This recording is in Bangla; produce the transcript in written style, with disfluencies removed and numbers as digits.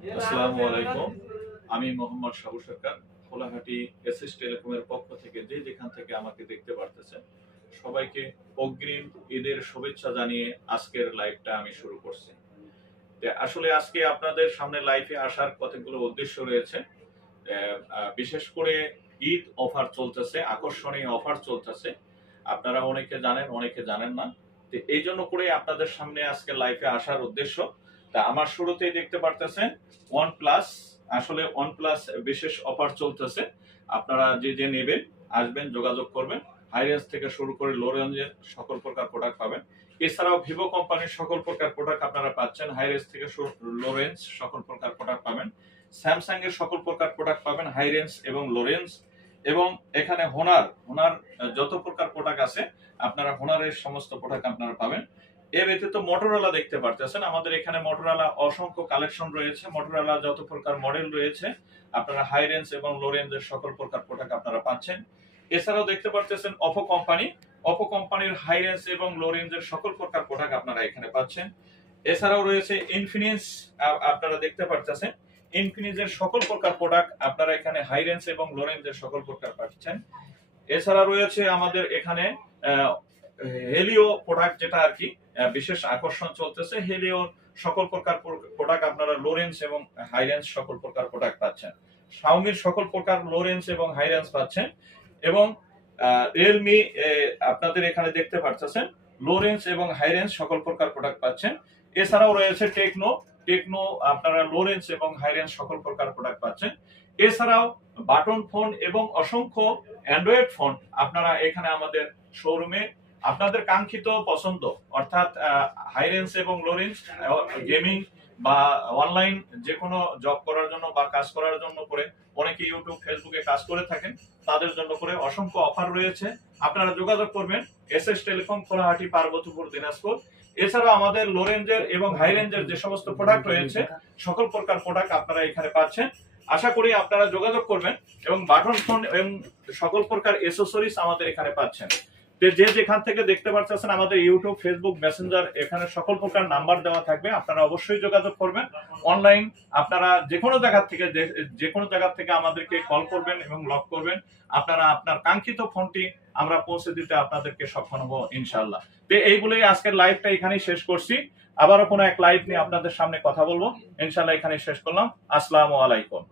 আসসালামু আলাইকুম। আমি মোহাম্মদ সাবু সরকার, খোলাহাটি এসএস টেলিকমের পক্ষ থেকে যে যেখান থেকে আমাকে দেখতে পারতেছেন, সবাইকে অগ্রিম ঈদের শুভেচ্ছা জানিয়ে আজকের লাইভটা আমি শুরু করছি। আসলে আজকে আপনাদের সামনে লাইভে আসার কতগুলো উদ্দেশ্য রয়েছে। বিশেষ করে ঈদ অফার চলতেছে, আকর্ষণীয় অফার চলতেছে। আপনারা অনেকে জানেন, অনেকে জানেন না। তো এই জন্য করে আপনাদের সামনে আজকে লাইভে আসার উদ্দেশ্য। তা আমার শুরুতেই দেখতে পারতেছেন OnePlus, আসলে OnePlus বিশেষ অফার চলতেছে। আপনারা যে নেবেন আসবেন, যোগাযোগ করবেন। হাই রেঞ্জ থেকে শুরু করে লো রেঞ্জের সকল প্রকার প্রোডাক্ট পাবেন। এছাড়াও ভিভো কোম্পানির সকল প্রকার প্রোডাক্ট আপনারা পাচ্ছেন। হাই রেঞ্জ থেকে লো রেঞ্জ সকল প্রকার প্রোডাক্ট পাবেন। স্যামসাং এর সকল প্রকার প্রোডাক্ট পাবেন, হাই রেঞ্জ এবং লো রেঞ্জ। এবং এখানে হোনার যত প্রকার প্রোডাক্ট আছে আপনারা হোনারের সমস্ত প্রোডাক্ট আপনারা পাবেন। এর ব্যতীত মোটরোলা দেখতে পারতেছেন, আমাদের এখানে মোটরোলা অসংখ্য কালেকশন রয়েছে। মোটরোলা যত প্রকার মডেল রয়েছে আপনারা হাই রেঞ্জ এবং লো রেঞ্জের সকল প্রকার প্রোডাক্ট আপনারা পাচ্ছেন। এছাড়াও দেখতে পারতেছেন অপো কোম্পানির হাই রেঞ্জ এবং লো রেঞ্জের সকল প্রকার প্রোডাক্ট আপনারা এখানে পাচ্ছেন। এছাড়াও রয়েছে ইনফিনিক্স, আপনারা দেখতে পারতেছেন ইনফিনিক্সের সকল প্রকার প্রোডাক্ট আপনারা এখানে হাই রেঞ্জ এবং লো রেঞ্জের সকল প্রকার পাচ্ছেন। এছাড়া রয়েছে আমাদের এখানে হেলিও প্রোডাক্ট, যেটা আর কি বিশেষ আকর্ষণ চলতেছে। হেলিওর সকল প্রকার প্রোডাক্ট আপনারা লো রেঞ্জ এবং হাই রেঞ্জ সকল প্রকার প্রোডাক্ট পাচ্ছেন। শাওমির সকল প্রকার লো রেঞ্জ এবং হাই রেঞ্জ পাচ্ছেন। এবং রিয়েলমি আপনাদের এখানে দেখতে পাচ্ছেন লো রেঞ্জ এবং হাই রেঞ্জ সকল প্রকার প্রোডাক্ট পাচ্ছেন। এছাড়াও রয়েছে টেকনো আপনারা লো রেঞ্জ এবং হাই রেঞ্জ সকল প্রকার প্রোডাক্ট পাচ্ছেন। এছাড়াও বাটন ফোন এবং অসংখ্য অ্যান্ড্রয়েড ফোন আপনারা এখানে আমাদের শোরুমে আপনাদের কাঙ্ক্ষিত পছন্দ, অর্থাৎ হাই রেঞ্জ এবং লো রেঞ্জ গেমিং বা অনলাইন যে কোনো জব করার জন্য বা কাজ করার জন্য করে অনেকে ইউটিউব ফেসবুকে কাজ করে থাকেন, তাদের জন্য করে অসংখ্য অফার রয়েছে। আপনারা যোগাযোগ করবেন এসএস টেলিকম, খোলাহাটি, পার্বতীপুর, দিনাজপুর। এছাড়াও আমাদের লো রেঞ্জের এবং হাই রেঞ্জের যে সমস্ত প্রোডাক্ট রয়েছে সকল প্রকার প্রোডাক্ট আপনারা এখানে পাচ্ছেন। আশা করি আপনারা যোগাযোগ করবেন এবং বাটন ফোন এবং সকল প্রকার এসেসরিজ আমাদের এখানে পাচ্ছেন। যে যেখান থেকে দেখতে পাচ্ছেন আমাদের ইউটিউব, ফেসবুক, মেসেঞ্জার, এখানে সকল প্রকার নাম্বার দেওয়া থাকবে, আপনারা অবশ্যই যোগাযোগ করবেন। অনলাইন আপনারা যে কোনো জায়গা থেকে আমাদেরকে কল করবেন এবং লক করবেন। আপনারা আপনার কাঙ্ক্ষিত ফোনটি আমরা পৌঁছে দিতে আপনাদেরকে সক্ষম হব ইনশাআল্লাহ। তো এই বলেই আজকের লাইভটা এখানেই শেষ করছি। আবারও কোনো এক লাইভ নিয়ে আপনাদের সামনে কথা বলবো ইনশাআল্লাহ। এখানেই শেষ করলাম। আসসালামু আলাইকুম।